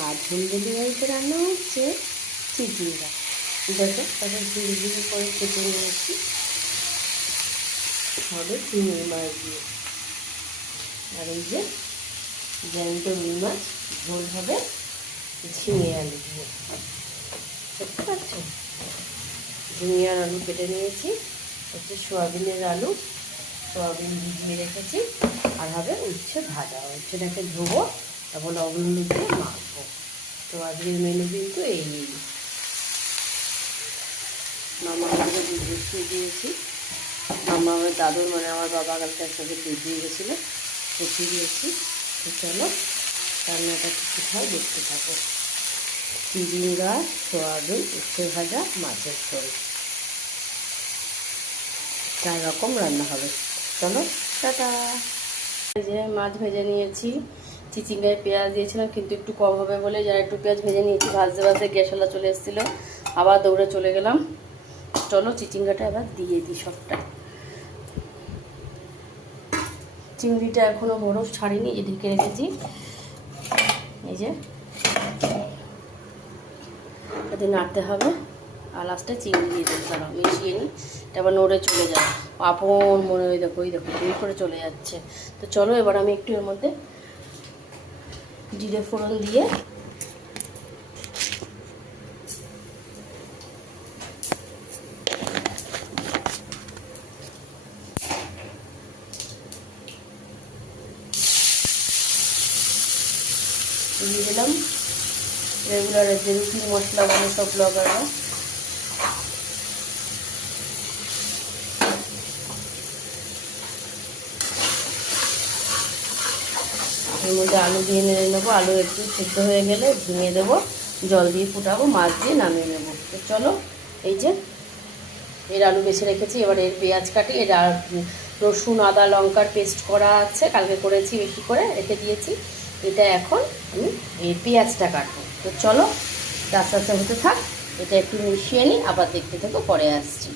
আর ঝুমঝুলি বাড়িতে রান্না হচ্ছে চিচিঙ্গা। দেখো তাকে ঝিরি ঝিরি করে কেটে নিয়েছি, হবে চিংড়ি মাছ দিয়ে। আর এই যে জ্যান্ত রুই মাছ ঝোল হবে ঝিঙে আলু দিয়ে। দেখতে পাচ্ছ, ঝিঙে আর আলু কেটে নিয়েছি, হচ্ছে সোয়াবিনের আলু, সোয়াবিন ভিজিয়ে রেখেছি। আর হবে উচ্ছে ভাজা, উচ্ছেটাকে ধোবো, তারপর লবণ হলুদ দিয়ে মাখবো। তো আজকের মেনু কিন্তু এই। মামা আমাকে দুধ বসিয়ে দিয়েছি। মামা আমার দাদুর মানে আমার বাবা কালকে একসাথে দুধ দিয়ে গেছিলো, বসিয়ে দিয়েছি। তো চলো রান্নাটা কোথাও দেখতে থাকো। চিচিঙ্গা, সোয়াবিন, উচ্ছে ভাজা, মাছের ঝোল, 4 রকম রান্না হবে। চলো টাটা। এই যে মাছ ভেজে নিয়েছি, চিচিঙ্গায় পেঁয়াজ দিয়েছিলাম কিন্তু একটু কম হবে বলে যারা একটু পেঁয়াজ ভেজে নিয়েছি। ভাজতে ভাজতে গ্যাসওয়ালা চলে এসেছিলো, আবার দৌড়ে চলে গেলাম। চলো চিচিঙ্গাটা এবার দিয়ে দিই সবটা। চিংড়িটা এখনও বরফ ছাড়িনি, যে ঢেকে রেখেছি। এই যে এতে নাড়তে হবে, আর লাস্টে চিংড়ি দিয়ে দেবো। দাঁড়াও মিশিয়ে নিই, এটা আবার নড়ে চলে যায় আপন মনে। ওই দেখো দুই করে চলে যাচ্ছে। তো চলো এবার আমি একটু এর মধ্যে জিরে ফোড়ন দিয়ে দিয়ে দিলাম রেগুলার যে রুটি মশলা বলে সব লগানো। এর মধ্যে আলু দিয়ে নেড়ে নেবো, আলু একটু সিদ্ধ হয়ে গেলে ঝিঙে দেবো, জল দিয়ে ফুটাবো, মাছ দিয়ে নামিয়ে নেবো। তো চলো এই যে এর আলু বেছে রেখেছি, এবার এর পেঁয়াজ কাটি। এর রসুন আদা লঙ্কার পেস্ট করা আছে, কালকে করেছি, বেশি করে রেখে দিয়েছি। এটা এখন আমি এই পেঁয়াজটা কাটবো। তো চলো আস্তে আস্তে হতে থাক, এটা একটু মিশিয়ে নিই, আবার দেখতে থাকো, পরে আসছি।